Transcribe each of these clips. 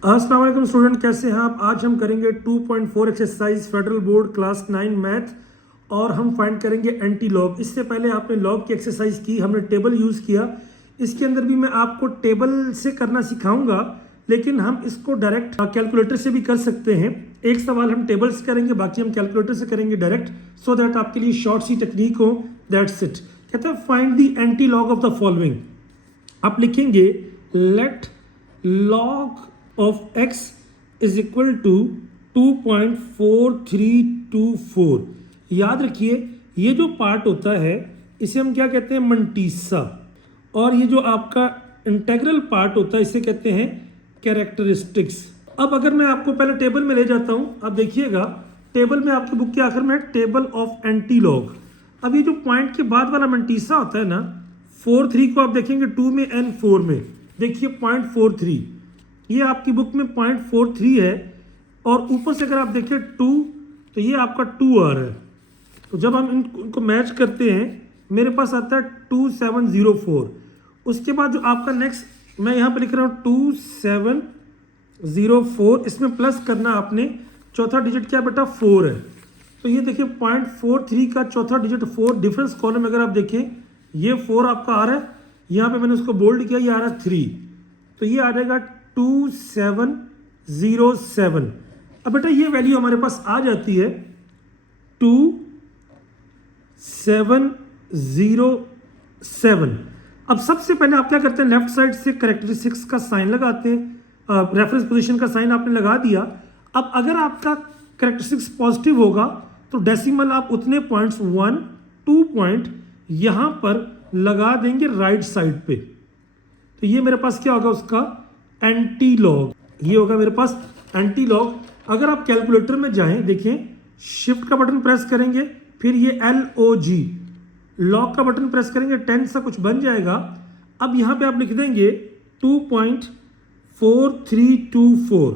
अस्सलाम वालेकुम स्टूडेंट, कैसे हैं आप। आज हम करेंगे 2.4 exercise federal board class 9 math और हम फाइंड करेंगे एंटी लॉग। इससे पहले आपने लॉग की एक्सरसाइज की, हमने टेबल यूज़ किया। इसके अंदर भी मैं आपको टेबल से करना सिखाऊंगा, लेकिन हम इसको डायरेक्ट कैलकुलेटर से भी कर सकते हैं। एक सवाल हम टेबल से करेंगे, बाकी हम कैलकुलेटर से करेंगे डायरेक्ट, सो दैट आपके लिए शॉर्ट सी टेक्निक हो। That's it. कहते हैं find the anti log of the following. आप लिखेंगे let log of x is equal to 2.4324। याद रखिए, ये जो पार्ट होता है इसे हम क्या कहते हैं, मंटीसा, और ये जो आपका इंटेग्रल पार्ट होता है इसे कहते हैं कैरेक्टरिस्टिक्स। अब अगर मैं आपको पहले टेबल में ले जाता हूं, अब देखिएगा टेबल में आपकी बुक के आखिर में टेबल ऑफ एंटी लॉग। अब ये जो पॉइंट के बाद वाला मंटीसा होता है ना, 4.3 को आप देखेंगे 2 में एंड 4 में, देखिए 0.43, ये आपकी बुक में 0.43 है, और ऊपर से अगर आप देखें 2, तो ये आपका 2 आ रहा है। तो जब हम इनको मैच करते हैं मेरे पास आता है 2704। उसके बाद जो आपका नेक्स्ट मैं यहाँ पे लिख रहा हूँ 2704, इसमें प्लस करना आपने, चौथा डिजिट क्या बेटा 4 है। तो ये देखिए 0.43 का चौथा डिजिट 4, डिफरेंस कॉलम अगर आप देखें ये 4 आपका आ रहा है, यहाँ पे मैंने उसको बोल्ड किया, ये आ रहा है 3, तो ये आ जाएगा 2707। अब बेटा ये वैल्यू हमारे पास आ जाती है 2707। अब सबसे पहले आप क्या करते हैं, लेफ्ट साइड से कैरेक्टरिस्टिक्स का साइन लगाते हैं, रेफरेंस पोजीशन का साइन आपने लगा दिया। अब अगर आपका कैरेक्टरिस्टिक्स पॉजिटिव होगा तो डेसिमल आप उतने पॉइंट्स 1 2 पॉइंट यहां पर लगा देंगे राइट साइड पे। तो ये मेरे पास क्या होगा, उसका एंटी लॉग, ये होगा मेरे पास एंटी लॉग। अगर आप कैलकुलेटर में जाएं, देखें शिफ्ट का बटन प्रेस करेंगे, फिर ये LOG लॉग का बटन प्रेस करेंगे, 10 सा कुछ बन जाएगा। अब यहां पे आप लिख देंगे 2.4324,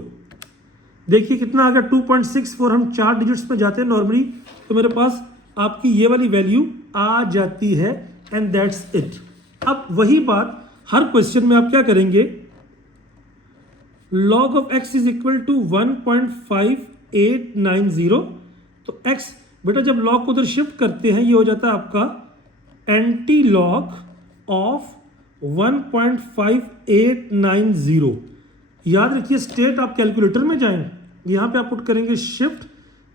देखिए कितना आ गया 2.64। हम 4 डिजिट्स में जाते हैं नॉर्मली, तो मेरे पास आपकी ये वाली वैल्यू आ जाती है, एंड दैट्स इट। अब वही बात हर क्वेश्चन में आप क्या करेंगे, log of x is equal to 1.5890। तो x बेटा जब log को उधर शिफ्ट करते हैं ये हो जाता है आपका एंटी लॉग ऑफ 1.5890। याद रखिए, स्टेट आप कैलकुलेटर में जाएं, यहां पे आप पुट करेंगे शिफ्ट,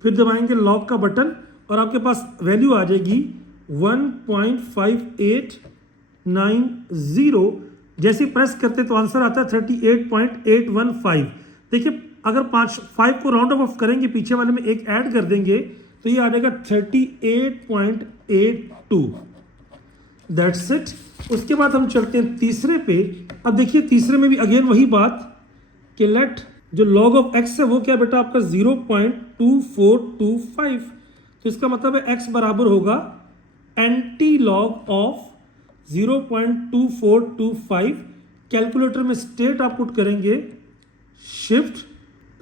फिर दबाएंगे लॉग का बटन, और आपके पास वैल्यू आ जाएगी 1.5890। जैसे प्रेस करते तो आंसर आता है 38.815। देखिए अगर 5 को राउंड ऑफ करेंगे, पीछे वाले में एक ऐड कर देंगे, तो ये आ जाएगा 38.82। That's it. उसके बाद हम चलते हैं तीसरे पे। अब देखिए तीसरे में भी अगेन वही बात कि लेट जो log ऑफ x है वो क्या बेटा आपका 0.2425। तो इसका मतलब है x बराबर होगा एंटी लॉग ऑफ 0.2425। कैलकुलेटर में स्टेट आप पुट करेंगे शिफ्ट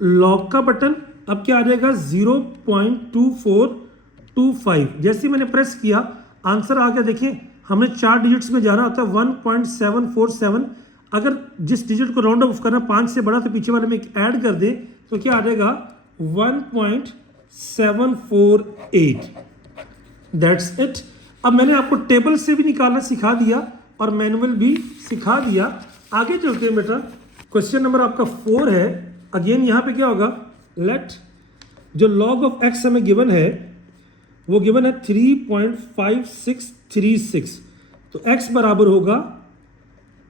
लॉग का बटन, अब क्या आ जाएगा 0.2425। जैसे मैंने प्रेस किया आंसर आ गया। देखिए हमें 4 डिजिट्स में जाना होता है, 1.747। अगर जिस डिजिट को राउंड ऑफ करना 5 से बड़ा, तो पीछे वाले में एक ऐड कर दे, तो क्या आ जाएगा 1.748। That's it. अब मैंने आपको टेबल से भी निकालना सिखा दिया और मैनुअल भी सिखा दिया। आगे चलते हैं बेटा, क्वेश्चन नंबर आपका 4 है। अगेन यहाँ पे क्या होगा, लेट जो log ऑफ x हमें गिवन है वो गिवन है 3.5636। तो x बराबर होगा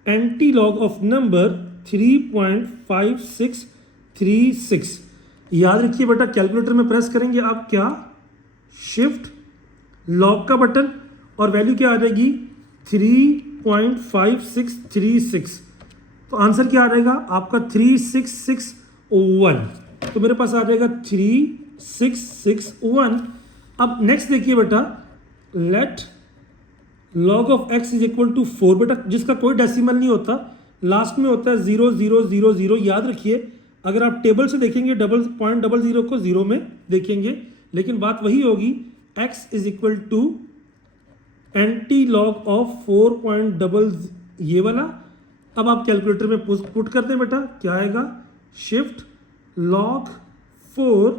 एंटी लॉग ऑफ नंबर 3.5636। याद रखिए बेटा, कैलकुलेटर में प्रेस करेंगे आप क्या, शिफ्ट लॉग का बटन, और वैल्यू क्या आ जाएगी 3.5636। तो आंसर क्या आ जाएगा आपका 3661। तो मेरे पास आ जाएगा 3661। अब नेक्स्ट देखिए बेटा, let log of x is equal to 4। बेटा जिसका कोई डेसिमल नहीं होता, लास्ट में होता है 0000। याद रखिए, अगर आप टेबल से देखेंगे 0.00 को 0 में देखेंगे, लेकिन बात वही होगी, x is equal to anti log of 4.00 ये वाला। अब आप कैलकुलेटर में पुट कर दें बेटा, क्या आएगा शिफ्ट लॉग 4,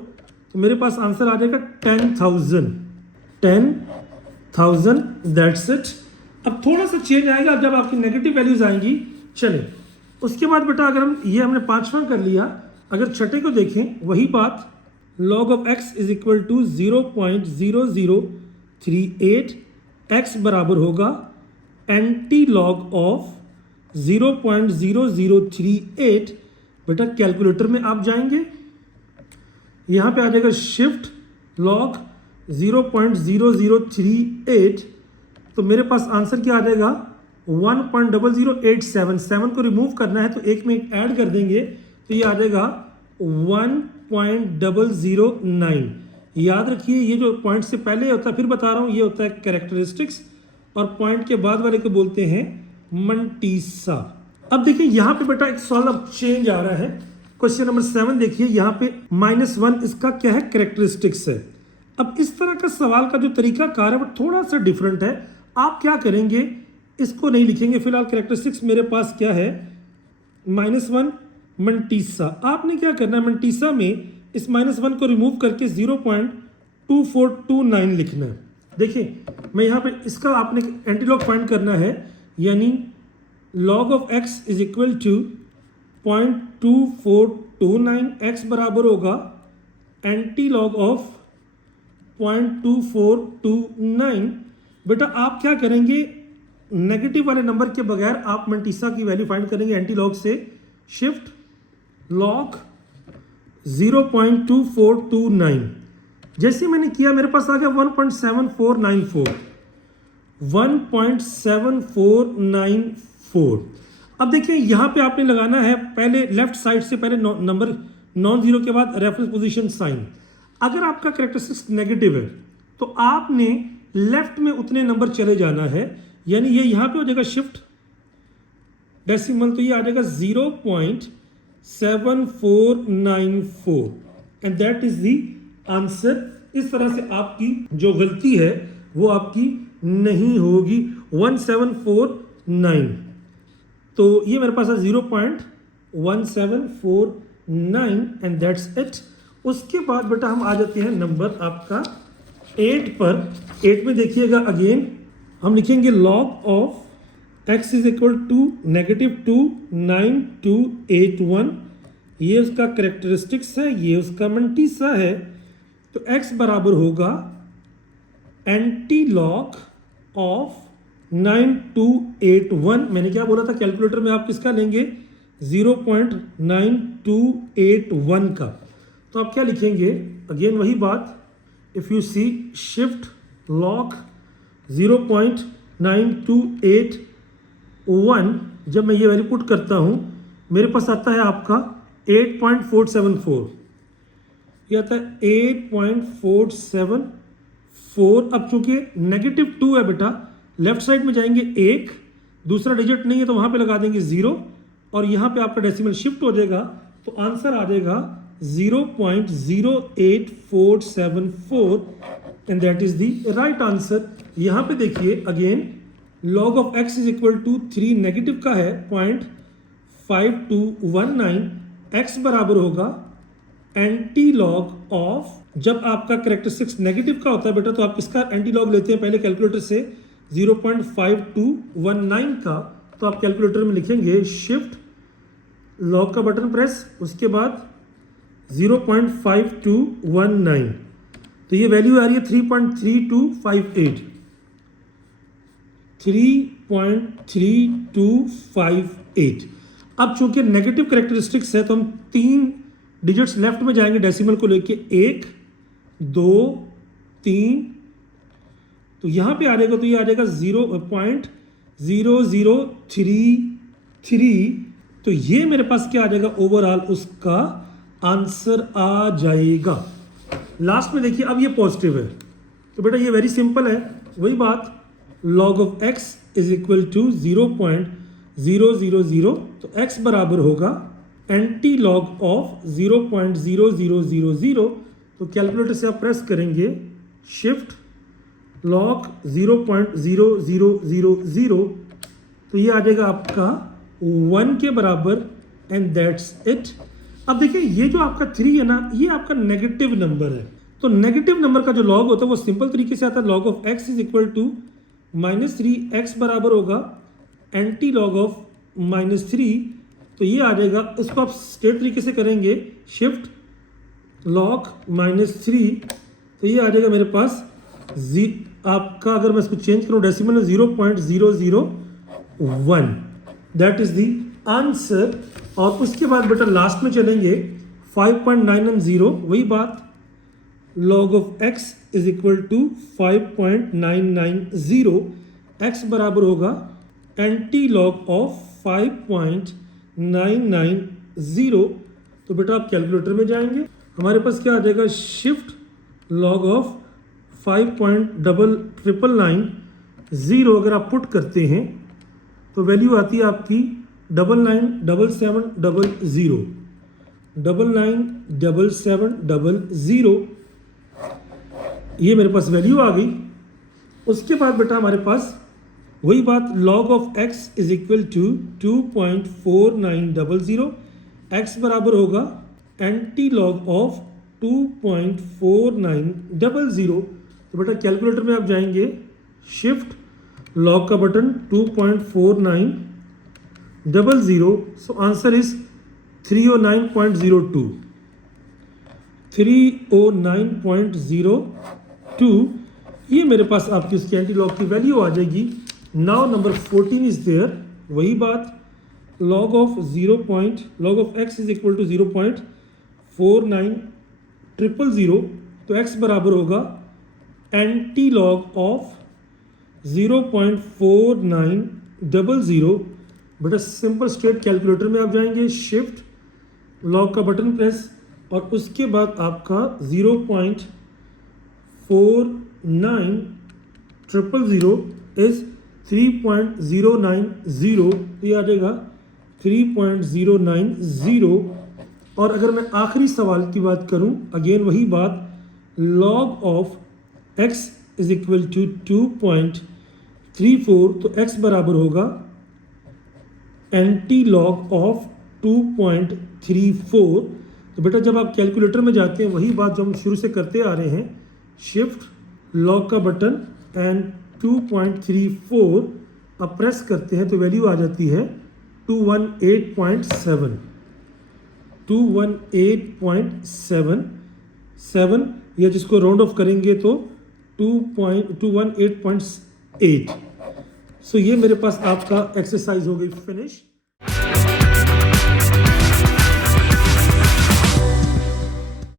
तो मेरे पास आंसर आ जाएगा 10,000 दैट्स इट। अब थोड़ा सा चेंज आएगा जब आपकी नेगेटिव वैल्यूज आएंगी। चले उसके बाद बेटा अगर हमने पांचवा कर लिया, अगर छठे को देखें वही बात, log of x is equal to 0.0038, x बराबर होगा एंटी लॉग ऑफ 0.0038। बेटा कैलकुलेटर में आप जाएंगे, यहाँ पे आ जाएगा शिफ्ट लॉग 0.0038, तो मेरे पास आंसर क्या आ जाएगा 1.0087। 7 को रिमूव करना है तो एक में एक ऐड कर देंगे तो ये आ जाएगा 1.009। याद रखिए ये जो पॉइंट से पहले होता है, फिर बता रहा हूँ, ये होता है कैरेक्टरिस्टिक्स और पॉइंट के बाद वाले को बोलते हैं मंटीसा। अब देखिए यहाँ पे बेटा एक सवाल अब चेंज आ रहा है। क्वेश्चन नंबर 7 देखिए, यहाँ पे -1 इसका क्या है, कैरेक्टरिस्टिक्स है। अब इस तरह का सवाल का जो तरीका कार है वो थोड़ा सा डिफरेंट है। आप क्या करेंगे, इसको नहीं लिखेंगे फिलहाल। कैरेक्टरिस्टिक्स मेरे पास क्या है -1 मंटीसा। आपने क्या करना है, मंटीसा में इस -1 को रिमूव करके 0.2429 लिखना है। देखिए मैं यहाँ पे इसका आपने एंटीलॉग फाइंड करना है, यानी log of x is equal to 0.2429, x बराबर होगा एंटी लॉग ऑफ 0.2429। बेटा आप क्या करेंगे, नेगेटिव वाले नंबर के बगैर आप मंटीसा की वैल्यू फाइंड करेंगे एंटी लॉग से। शिफ्ट लॉग 0.2429, जैसे मैंने किया मेरे पास आ गया 1.7494। अब देखिए यहाँ पे आपने लगाना है पहले लेफ्ट साइड से पहले नंबर नॉन जीरो के बाद रेफरेंस पोजीशन साइन। अगर आपका कैरेक्टरिस्टिक्स नेगेटिव है तो आपने लेफ्ट में उतने नंबर चले जाना है, यानी ये यहाँ पे हो जाएगा शिफ्ट डेसिमल, तो ये आ जाएगा 0.7494 and that is the answer. इस तरह से आपकी जो गलती है वो आपकी नहीं होगी। 1749, तो ये मेरे पास है 0.1749 एंड दैट्स इट। उसके बाद बेटा हम आ जाते हैं नंबर आपका 8 पर। 8 में देखिएगा अगेन हम लिखेंगे log of x is equal to -29281। ये उसका करेक्टरिस्टिक्स है, ये उसका मंटीसा है। तो x बराबर होगा एंटी लॉग ऑफ 9281। मैंने क्या बोला था, कैलकुलेटर में आप किसका लेंगे 0.9281 का। तो आप क्या लिखेंगे, अगेन वही बात, if you see shift log 0.9281, जब मैं ये वैल्यू पुट करता हूँ मेरे पास आता है आपका 8.474, ये आता है 8.474। अब चूंकि -2 है बेटा, लेफ्ट साइड में जाएंगे 1, दूसरा डिजिट नहीं है तो वहां पे लगा देंगे 0 और यहाँ पे आपका डेसिमल शिफ्ट हो जाएगा, तो आंसर आ जाएगा 0.08474 and that is the right answer. यहाँ पे देखिए again log of x is equal to 3 negative का है 0.5219, x बराबर होगा एंटी लॉग ऑफ, जब आपका कैरेक्टरिस्टिक्स नेगेटिव का होता है बेटा तो आप किसका एंटी लॉग लेते हैं पहले कैलकुलेटर से 0.5219 का। तो आप कैलकुलेटर में लिखेंगे शिफ्ट लॉग का बटन प्रेस, उसके बाद 0.5219, तो ये वैल्यू आ रही है 3.3258, 3.3258। अब चूंकि नेगेटिव कैरेक्टरिस्टिक्स है तो हम 3 डिजिट्स लेफ्ट में जाएंगे डेसिमल को लेके, 1 2 3, तो यहां पे आ जाएगा, तो ये आ जाएगा 0.0033। तो ये मेरे पास क्या आ जाएगा, ओवरऑल उसका आंसर आ जाएगा। लास्ट में देखिए अब ये पॉजिटिव है तो बेटा ये वेरी सिंपल है, वही बात, log of x is equal to 0.000, तो x बराबर होगा एंटी लॉग ऑफ 0.0000। तो कैलकुलेटर से आप प्रेस करेंगे शिफ्ट लॉग 0.0000, तो ये आ जाएगा आपका 1 के बराबर एंड दैट्स इट। अब देखिए ये जो आपका 3 है ना, ये आपका नेगेटिव नंबर है। तो नेगेटिव नंबर का जो लॉग होता है वो सिंपल तरीके से आता है, log of x is equal to -3, x बराबर होगा एंटी लॉग ऑफ -3। तो ये आ जाएगा, इसको आप स्ट्रेट तरीके से करेंगे, शिफ्ट लॉग -3, तो ये आ जाएगा मेरे पास आपका, अगर मैं इसको चेंज करूँ डेसिमल में, 0.001, दैट इज द आंसर। और उसके बाद बेटा लास्ट में चलेंगे 5.990, वही बात, log of x is equal to 5.990, x बराबर होगा एंटी लॉग ऑफ 5.990। तो बेटा आप कैलकुलेटर में जाएंगे, हमारे पास क्या आ जाएगा, शिफ्ट लॉग ऑफ 5.990 अगर आप पुट करते हैं तो वैल्यू आती है आपकी 997700, 997700, ये मेरे पास वैल्यू आ गई। उसके बाद बेटा हमारे पास वही बात, log of x is equal to 2.4900, x बराबर होगा एंटी लॉग ऑफ 2.4900। तो बेटा कैलकुलेटर में आप जाएंगे, शिफ्ट लॉग का बटन 2.4900, सो आंसर इज 309.02, 309.02। ये मेरे पास आपकी उसकी एंटी लॉग की वैल्यू आ जाएगी। नाउ नंबर 14 इज देयर, वही बात, log of x is equal to 0.49000, तो x बराबर होगा एंटी लॉग ऑफ 0.4900। बेटा सिंपल स्ट्रेट कैलकुलेटर में आप जाएंगे, शिफ्ट लॉग का बटन प्रेस, और उसके बाद आपका 0.49000 इज 3.090, ये आ जाएगा 3.090। और अगर मैं आखिरी सवाल की बात करूं, अगेन वही बात, log of x is equal to 2.34, तो x बराबर होगा एंटी लॉग ऑफ 2.34। तो बेटा जब आप कैलकुलेटर में जाते हैं, वही बात जो हम शुरू से करते आ रहे हैं, शिफ्ट लॉग का बटन एंड 2.34 आप प्रेस करते हैं तो वैल्यू आ जाती है 218.7, 218.77, या जिसको राउंड ऑफ करेंगे तो 218.8। सो ये मेरे पास आपका एक्सरसाइज हो गई फिनिश।